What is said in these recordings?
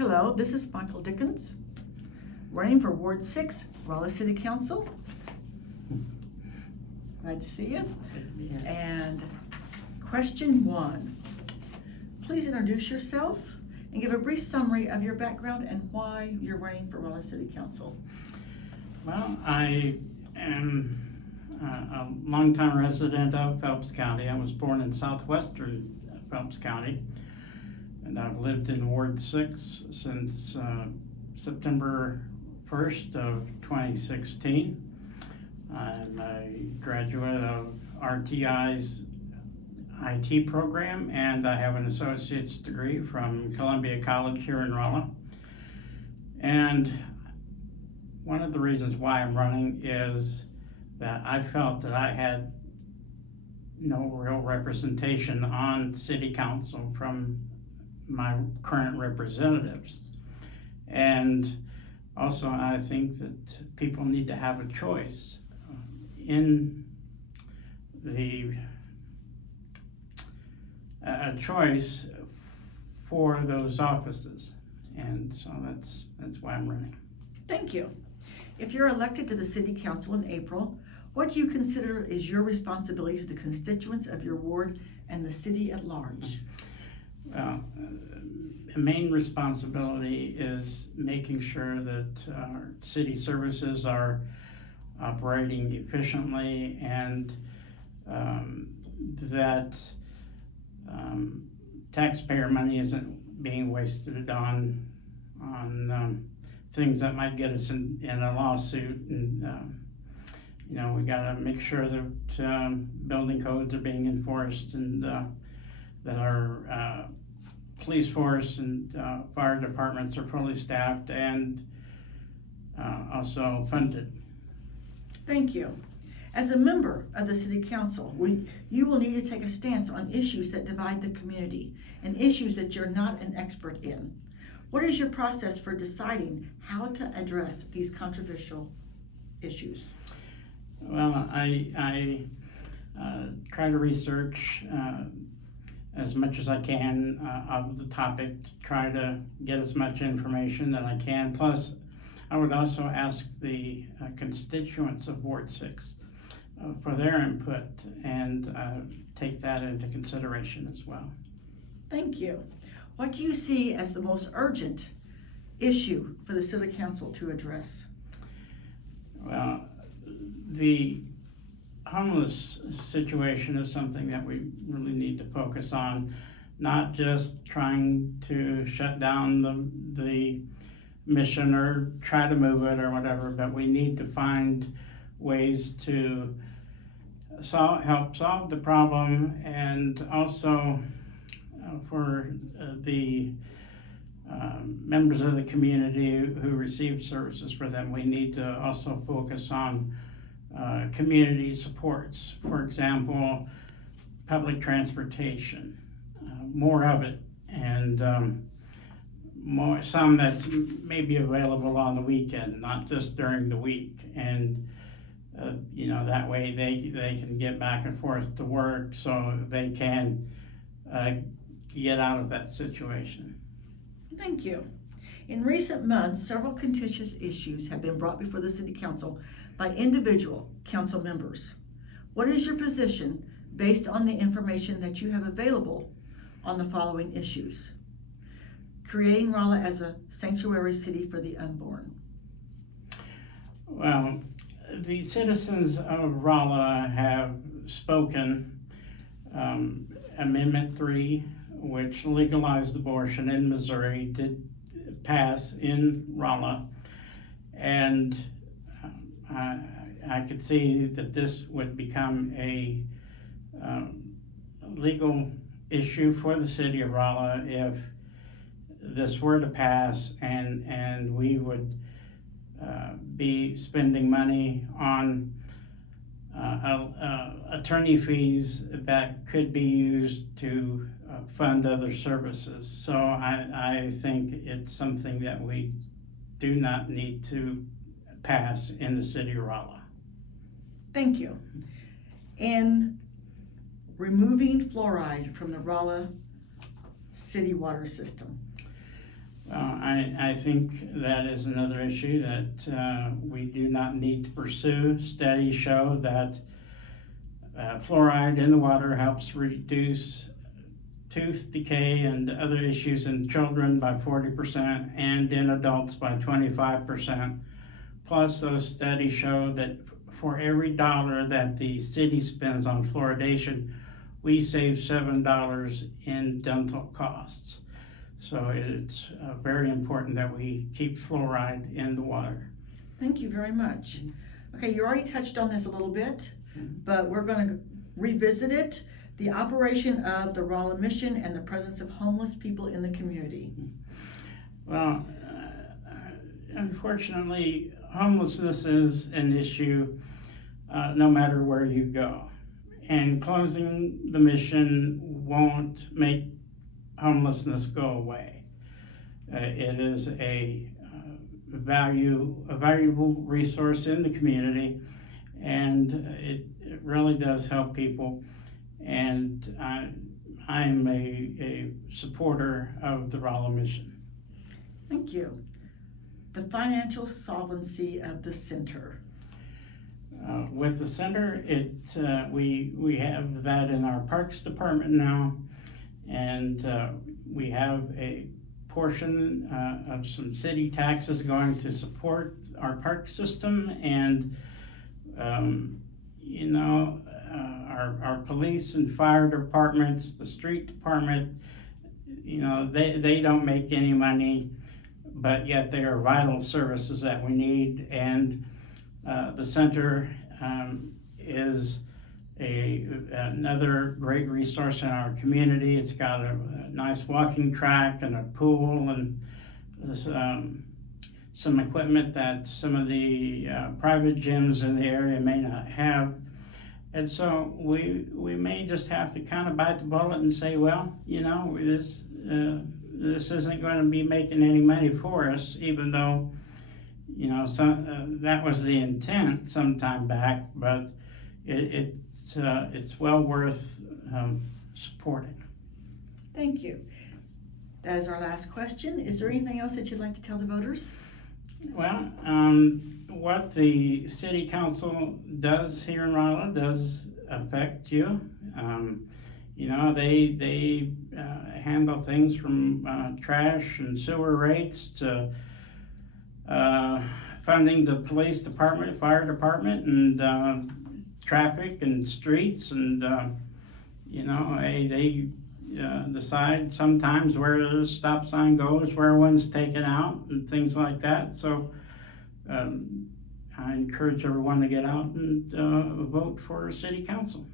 Hello, this is Micheal Dickens, running for Ward 6, Rolla City Council. Glad to see you. And question 1. Please introduce yourself and give a brief summary of your background and why you're running for Rolla City Council. Well, I am a longtime resident of Phelps County. I was born in southwestern Phelps County, and I've lived in Ward 6 since September 1st of 2016. I'm a graduate of RTI's IT program, and I have an associate's degree from Columbia College here in Rolla. And one of the reasons why I'm running is that I felt that I had no real representation on city council from my current representatives. And also I think that people need to have a choice in a choice for those offices. And so that's why I'm running. Thank you. If you're elected to the City Council in April, what do you consider is your responsibility to the constituents of your ward and the city at large? Well, the main responsibility is making sure that our city services are operating efficiently and that taxpayer money isn't being wasted on things that might get us in a lawsuit. And we got to make sure that building codes are being enforced and that our police force and fire departments are fully staffed and also funded. Thank you. As a member of the City Council, you will need to take a stance on issues that divide the community and issues that you're not an expert in. What is your process for deciding how to address these controversial issues? Well, I try to research as much as I can of the topic, try to get as much information that I can. Plus, I would also ask the constituents of Ward 6 for their input and take that into consideration as well. Thank you. What do you see as the most urgent issue for the City Council to address? Well, the homeless situation is something that we really need to focus on, not just trying to shut down the mission or try to move it or whatever, but we need to find ways to help solve the problem, and also for the members of the community who receive services for them, we need to also focus on community supports. For example, public transportation, more of it, and some that's maybe available on the weekend, not just during the week. And that way they can get back and forth to work, so they can get out of that situation. Thank you. In recent months, several contentious issues have been brought before the City Council by individual council members. What is your position based on the information that you have available on the following issues? Creating Rolla as a sanctuary city for the unborn. Well, the citizens of Rolla have spoken. Amendment 3, which legalized abortion in Missouri, did pass in Rolla, and I could see that this would become a legal issue for the city of Rolla if this were to pass, and we would be spending money on attorney fees that could be used to fund other services. So I think it's something that we do not need to pass in the city of Rolla. Thank you. In removing fluoride from the Rolla city water system. I think that is another issue that we do not need to pursue. Studies show that fluoride in the water helps reduce tooth decay and other issues in children by 40% and in adults by 25%. Plus, those studies show that for every dollar that the city spends on fluoridation, we save $7 in dental costs. So it's very important that we keep fluoride in the water. Thank you very much. Okay, you already touched on this a little bit, but we're going to revisit it. The operation of the Rolla mission and the presence of homeless people in the community. Well, unfortunately, homelessness is an issue no matter where you go. And closing the mission won't make homelessness go away. It is a valuable resource in the community, and it really does help people. And I'm a supporter of the Rolla mission. Thank you. The financial solvency of the center. With the center, we have that in our Parks Department now, and we have a portion of some city taxes going to support our park system, and our police and fire departments, the street department, they don't make any money, but yet they are vital services that we need. And the center is another great resource in our community. It's got a nice walking track and a pool, and some equipment that some of the private gyms in the area may not have. And so we may just have to kind of bite the bullet and say, well, this isn't going to be making any money for us, even though that was the intent some time back, but it's well worth supporting. Thank you. That is our last question. Is there anything else that you'd like to tell the voters? Well, what the city council does here in Rolla does affect you. They handle things from trash and sewer rates to funding the police department, fire department, and traffic and streets, and they decide sometimes where the stop sign goes, where one's taken out, and things like that. So I encourage everyone to get out and vote for city council.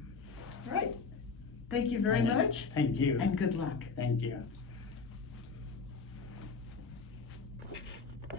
All right. Thank you very much. Thank you. And good luck. Thank you.